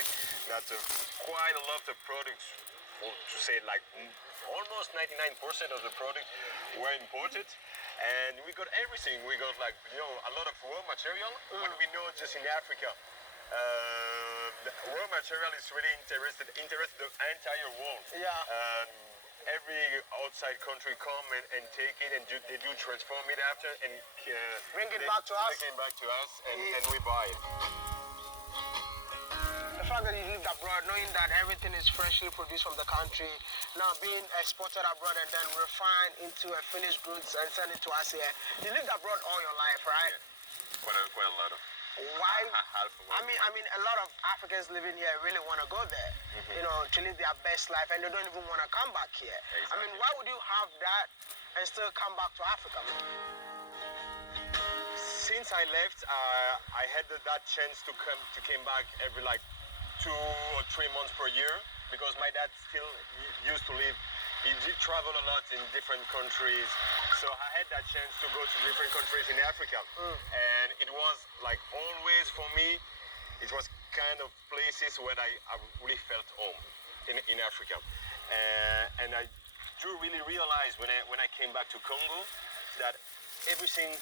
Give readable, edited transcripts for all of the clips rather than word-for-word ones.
fact that quite a lot of products, or to say like almost 99% of the product were imported. And we got everything. We got like, a lot of raw material, what we know just in Africa. The raw material is really interest the entire world. Yeah. Every outside country come and take it, and they do transform it after and bring it back to us. Bring it back to us, and we buy it. The fact that you lived abroad, knowing that everything is freshly produced from the country, now being exported abroad and then refined into a finished goods and sent it to us here. You lived abroad all your life, right? Yeah. Quite a lot of. Why? I mean, a lot of Africans living here really want to go there, to live their best life, and they don't even want to come back here. Exactly. I mean, why would you have that and still come back to Africa? Since I left, I had that chance to came back every like 2 or 3 months per year, because my dad still used to live. He did travel a lot in different countries, so I had that chance to go to different countries in Africa. And it was like always for me, it was kind of places where I really felt home in Africa. And I do really realize when I came back to Congo that everything,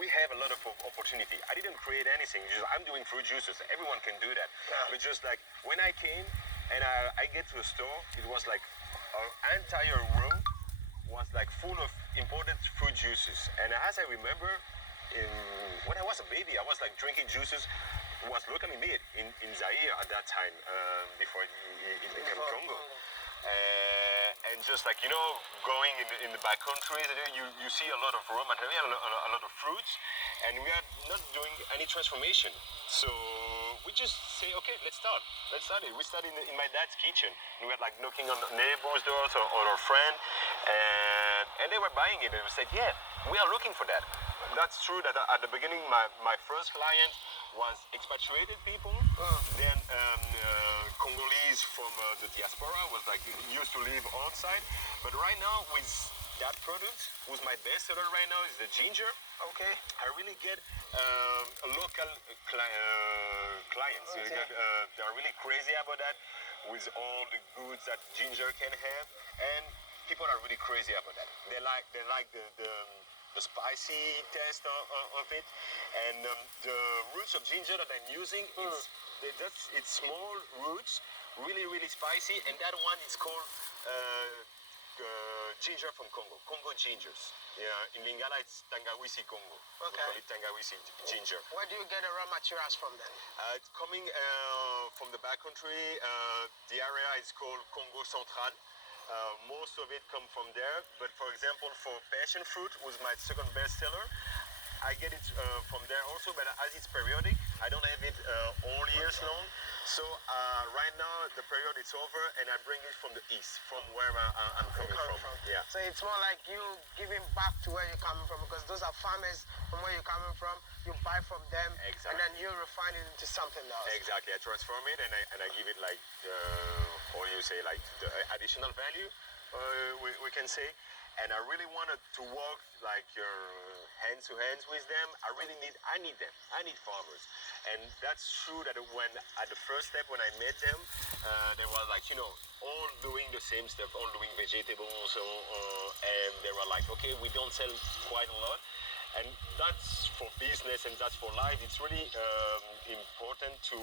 we have a lot of opportunity. I didn't create anything. I'm doing fruit juices. Everyone can do that. Yeah. But just like when I came and I get to a store, it was like our entire room was like full of imported fruit juices. And as I remember, when I was a baby, I was like drinking juices. It was locally made in Zaire at that time, before it became Congo. And just like, going in the back countries, you see a lot of raw material, a lot of fruits, and we are not doing any transformation. So we just say, okay, let's start it. We started in my dad's kitchen. We were like knocking on neighbors' doors or our friend, and they were buying it. And we said, yeah, we are looking for that. That's true that at the beginning, my first client was expatriated people, then Congolese from the diaspora was like used to live outside. But right now with that product, who's my best seller right now is the ginger. Okay. I really get local clients. Okay. They are really crazy about that, with all the goods that ginger can have, and people are really crazy about that. They like the spicy taste of it, and the roots of ginger that I'm using, it's small roots, really spicy, and that one is called ginger from Congo gingers. Yeah, in Lingala it's Tangawizi Congo. Okay. We call it Tangawizi ginger. Where do you get the raw materials from then? It's coming from the backcountry. The area is called Congo Central. Most of it come from there, but for example, for passion fruit, was my second best seller, I get it from there also, but as it's periodic, I don't have it all years long. So right now the period is over, and I bring it from the east, from where I'm coming from. Yeah. So it's more like you giving back to where you're coming from, because those are farmers from where you're coming from. You buy from them, exactly. And then you refine it into something else. Exactly. I transform it, and I give it like how you say, like the additional value, we can say. And I really wanted to work like hands to hands with them. I need them. I need farmers. And that's true that when at the first step when I met them, they were like, all doing the same stuff, all doing vegetables. And they were like, okay, we don't sell quite a lot. And that's for business and that's for life. It's really important to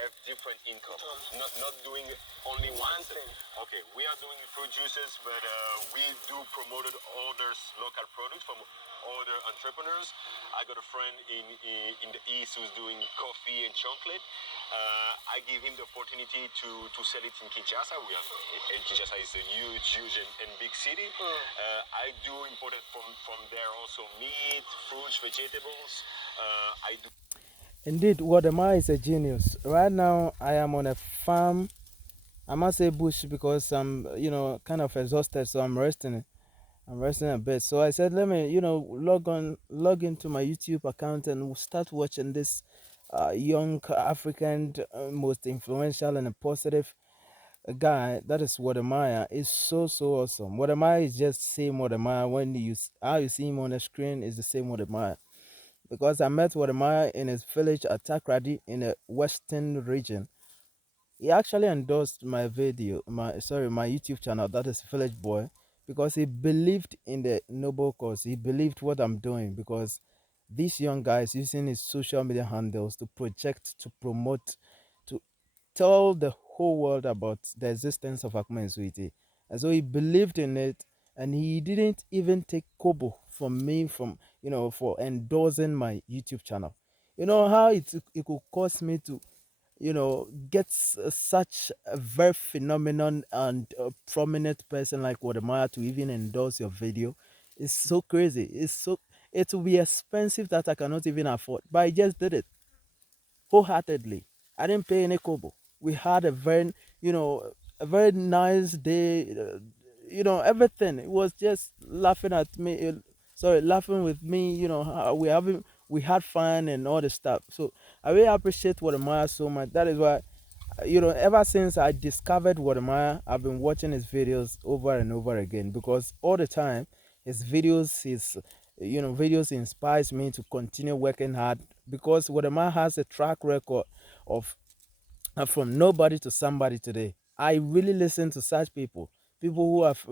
have different income, not doing only one thing. Okay, we are doing fruit juices, but we do promoted other local products from other entrepreneurs. I got a friend in the east who's doing coffee and chocolate. I give him the opportunity to sell it in Kinshasa. And Kinshasa is a huge and big city. I do import it from there also, meat, fruits, vegetables. I do. Indeed, Wodemaya is a genius. Right now, I am on a farm. I must say bush because I'm, kind of exhausted, so I'm resting. I'm resting a bit. So I said, let me, log into my YouTube account and start watching this young African, most influential and positive guy. That is Wodemaya. It's so awesome. Wodemaya is just same Wodemaya. When how you see him on the screen is the same Wodemaya. because I met Wodemaya in his village at Takrady in the western region. He actually endorsed my video, my YouTube channel, that is Village Boy, because he believed in the noble cause. He believed what I'm doing because this young guy is using his social media handles to project, to promote, to tell the whole world about the existence of Akumersu Yiti. And so he believed in it, and he didn't even take kobo from me for endorsing my YouTube channel. You know how it could cause me to get such a very phenomenon and prominent person like Wodemaya to even endorse your video. It's so crazy. It will be expensive that I cannot even afford, but I just did it wholeheartedly. I didn't pay any kobo. We had a very nice day. Everything. It was just laughing at me. Laughing with me. How we had fun and all the stuff. So I really appreciate Wodemaya so much. That is why, ever since I discovered Wodemaya, I've been watching his videos over and over again because all the time his videos inspires me to continue working hard because Wodemaya has a track record of from nobody to somebody today. I really listen to such people who have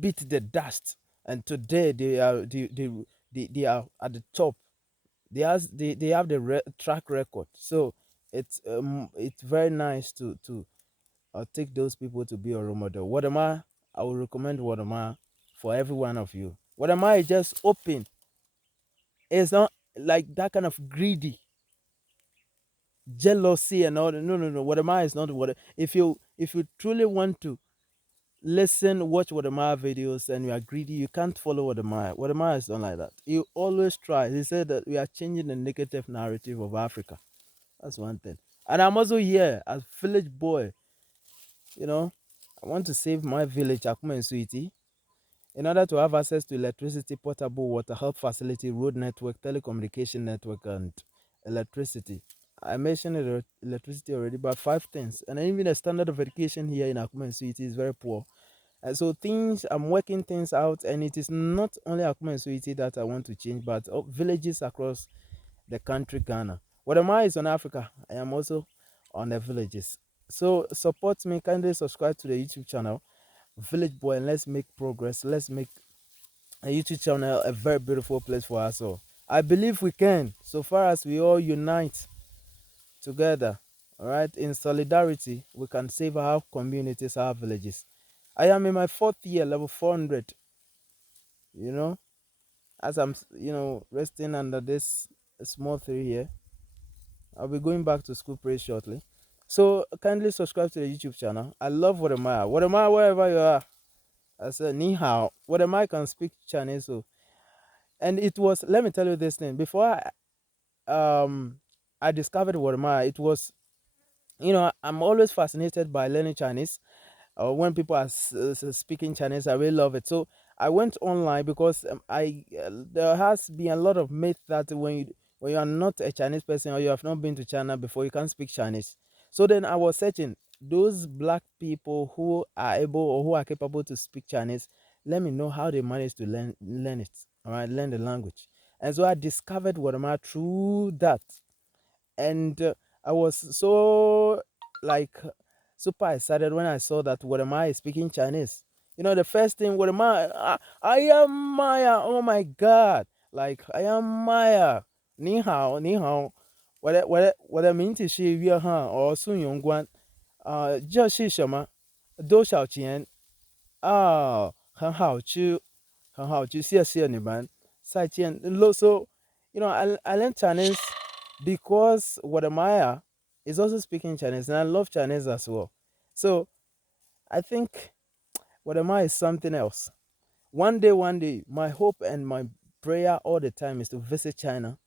beat the dust, and today they are at the top. They have the track record. So it's very nice to take those people to be a role model. Wodemaya, I will recommend Wodemaya for every one of you. Wodemaya is just open. It's not like that kind of greedy jealousy and all. No. Wodemaya is not what. If you truly want to listen, watch Wodemaya videos, and you are greedy, you can't follow Wodemaya. Wodemaya is not like that. He always tries. He said that we are changing the negative narrative of Africa. That's one thing. And I'm also here as village boy. You know, I want to save my village, Akumersu Yiti, in order to have access to electricity, potable water, health facility, road network, telecommunication network, and electricity. I mentioned electricity already, but five things. And even the standard of education here in Akumersu Yiti is very poor. And so I'm working things out, and it is not only Akumersu Yiti that I want to change, but villages across the country Ghana. Wodemaya is on Africa. I am also on the villages. So support me, kindly subscribe to the YouTube channel, Village Boy, and let's make progress. Let's make a YouTube channel a very beautiful place for us all. I believe we can, so far as we all unite together, all right, in solidarity, we can save our communities, our villages. I am in my fourth year, level 400, you know, as I'm, resting under this small tree here. I'll be going back to school pretty shortly. So kindly subscribe to the YouTube channel. I love Wodemaya. Wodemaya, wherever you are. I said ni hao. Wodemaya can speak Chinese. So, and it was, let me tell you this thing. Before I discovered Wodemaya, it was, I'm always fascinated by learning Chinese. When people are speaking Chinese, I really love it. So I went online because there has been a lot of myth that when you are not a Chinese person or you have not been to China before, you can't speak Chinese. So then I was searching those black people who are able or who are capable to speak Chinese. Let me know how they managed to learn it. All right, learn the language. And so I discovered Wodemaya through that, and I was so like super excited when I saw that Wodemaya is speaking Chinese. The first thing Wodemaya, I am Maya. Oh my God! Like I am Maya. Ni hao, ni hao. What I mean to say, we are or Sun Yongguan. 这是什么？多少钱？啊，很好吃，谢谢你们，再见。So, I learned Chinese because Wodemaya is also speaking Chinese, and I love Chinese as well. So I think Wodemaya is something else. One day, my hope and my prayer all the time is to visit China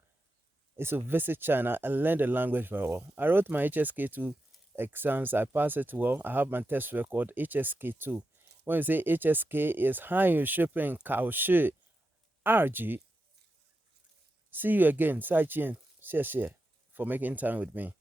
and learn the language very well. I wrote my HSK2 exams. I passed it well. I have my test record, HSK2. When you say HSK is 汉语水平考试2级。See you again. 再见。谢谢 for making time with me.